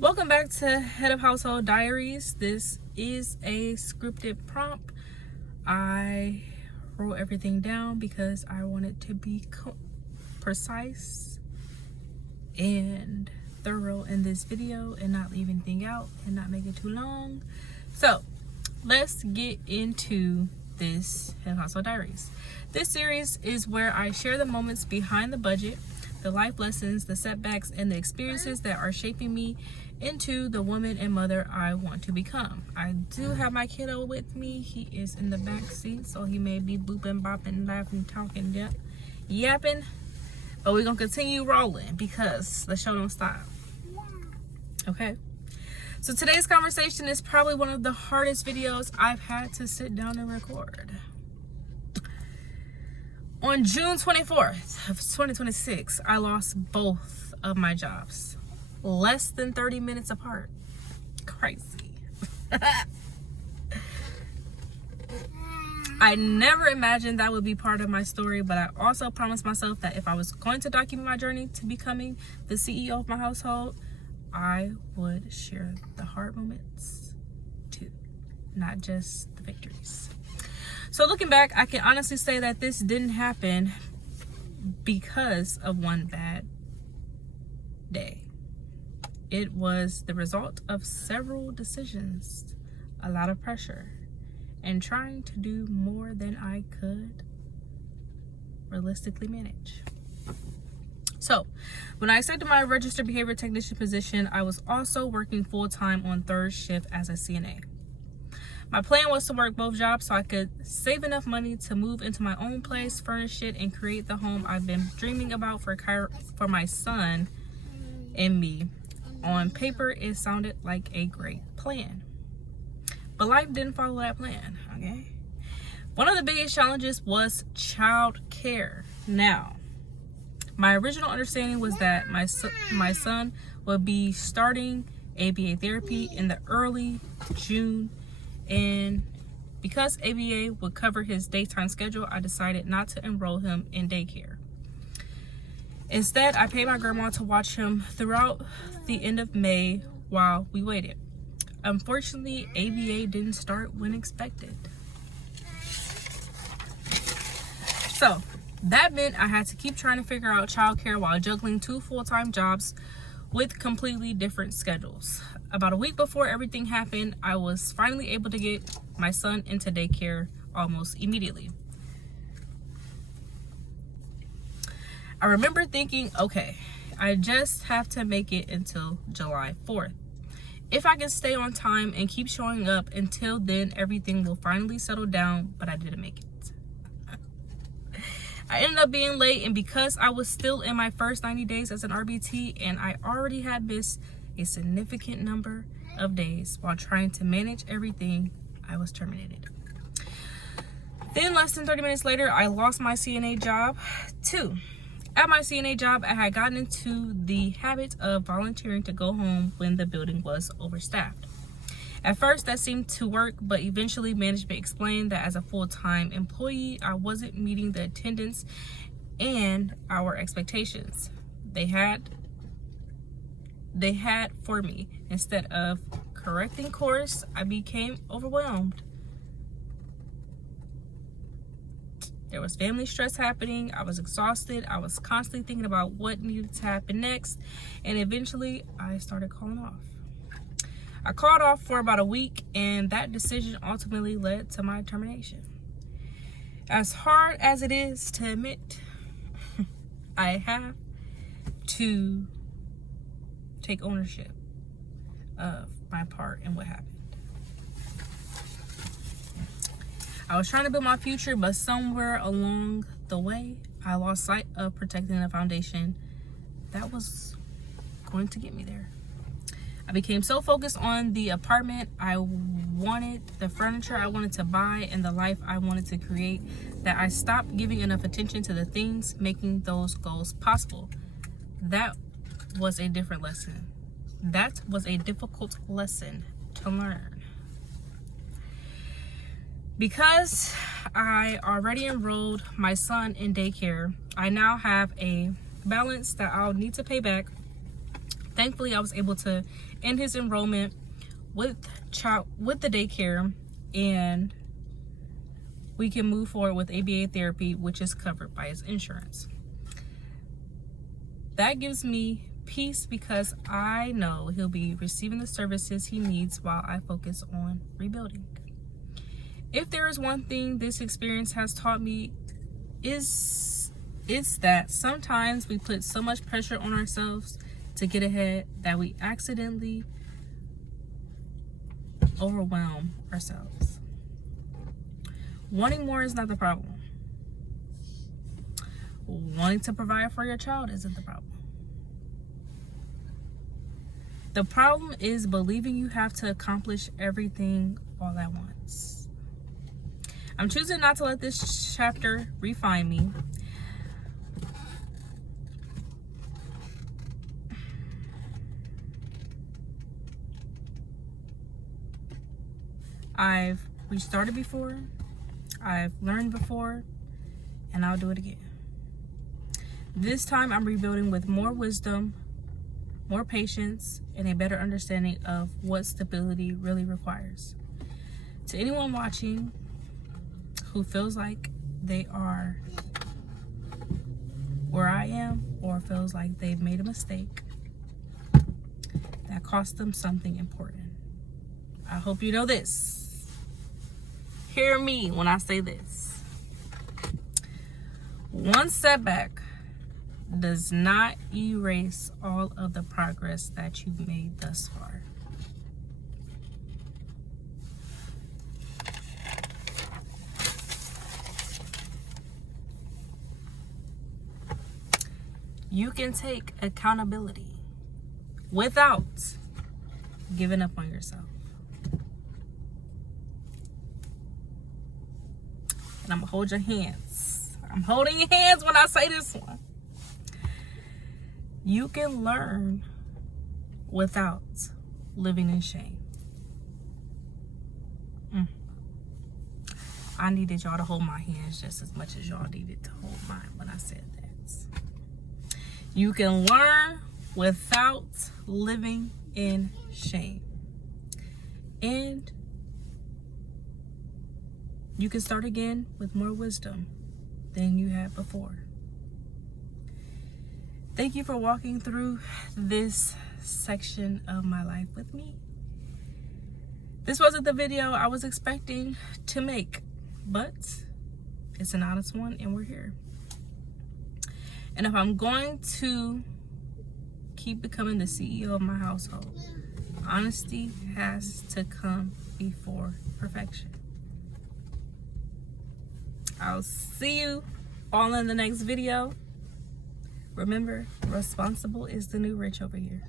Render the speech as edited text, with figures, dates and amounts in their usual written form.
Welcome back to Head of Household Diaries. This is a scripted prompt. I wrote everything down because I want it to be precise and thorough in this video and not leave anything out and not make it too long. So let's get into this Head of Household Diaries. This series is where I share the moments behind the budget, the life lessons, the setbacks, and the experiences that are shaping me into the woman and mother I want to become. I do have my kiddo with me. He is in the back seat, so he may be booping, bopping, laughing, talking, yapping. But we're going to continue rolling because the show don't stop. Okay? So today's conversation is probably one of the hardest videos I've had to sit down and record. On June 24th of 2026, I lost both of my jobs. Less than 30 minutes apart. Crazy. I never imagined that would be part of my story, but I also promised myself that if I was going to document my journey to becoming the CEO of my household, I would share the hard moments too, not just the victories. So looking back, I can honestly say that this didn't happen because of one bad day. It was the result of several decisions, a lot of pressure, and trying to do more than I could realistically manage. So, when I accepted my registered behavior technician position, I was also working full-time on third shift as a CNA. My plan was to work both jobs so I could save enough money to move into my own place, furnish it, and create the home I've been dreaming about for my son and me. On paper, it sounded like a great plan. But life didn't follow that plan, okay? One of the biggest challenges was child care. Now, my original understanding was that my son would be starting ABA therapy in the early June, and because ABA would cover his daytime schedule, I decided not to enroll him in daycare. Instead, I paid my grandma to watch him throughout the end of May while we waited. Unfortunately, ABA didn't start when expected. So that meant I had to keep trying to figure out childcare while juggling two full-time jobs with completely different schedules. About a week before everything happened, I was finally able to get my son into daycare almost immediately. I remember thinking, okay, I just have to make it until July 4th. If I can stay on time and keep showing up until then, everything will finally settle down, but I didn't make it. I ended up being late, and because I was still in my first 90 days as an RBT and I already had missed a significant number of days while trying to manage everything, I was terminated. Then less than 30 minutes later, I lost my CNA job too. At my CNA job, I had gotten into the habit of volunteering to go home when the building was overstaffed. At first, that seemed to work, but eventually management explained that as a full-time employee, I wasn't meeting the attendance and our expectations they had for me. Instead of correcting course, I became overwhelmed. There was family stress happening. I was exhausted. I was constantly thinking about what needed to happen next. And eventually, I started calling off. I called off for about a week, and that decision ultimately led to my termination. As hard as it is to admit, I have to take ownership of my part in what happened. I was trying to build my future, but somewhere along the way, I lost sight of protecting the foundation that was going to get me there. I became so focused on the apartment I wanted, the furniture I wanted to buy, and the life I wanted to create that I stopped giving enough attention to the things making those goals possible. That was a different lesson. That was a difficult lesson to learn. Because I already enrolled my son in daycare, I now have a balance that I'll need to pay back Thankfully, I was able to end his enrollment with the daycare, and we can move forward with ABA therapy, which is covered by his insurance. That gives me peace because I know he'll be receiving the services he needs while I focus on rebuilding. If there is one thing this experience has taught me, it's that sometimes we put so much pressure on ourselves to get ahead that we accidentally overwhelm ourselves. Wanting more is not the problem. Wanting to provide for your child isn't the problem. The problem is believing you have to accomplish everything all at once. I'm choosing not to let this chapter refine me. I've restarted before, I've learned before, and I'll do it again. This time I'm rebuilding with more wisdom, more patience, and a better understanding of what stability really requires. To anyone watching who feels like they are where I am, or feels like they've made a mistake that cost them something important, I hope you know this. Hear me when I say this. One setback does not erase all of the progress that you've made thus far. You can take accountability without giving up on yourself. And I'm gonna hold your hands. I'm holding your hands when I say this one. You can learn without living in shame. I needed y'all to hold my hands just as much as y'all needed to hold mine when I said that. You can learn without living in shame. And you can start again with more wisdom than you had before. Thank you for walking through this section of my life with me. This wasn't the video I was expecting to make, but it's an honest one and we're here. And if I'm going to keep becoming the CEO of my household, honesty has to come before perfection. I'll see you all in the next video. Remember, responsible is the new rich over here.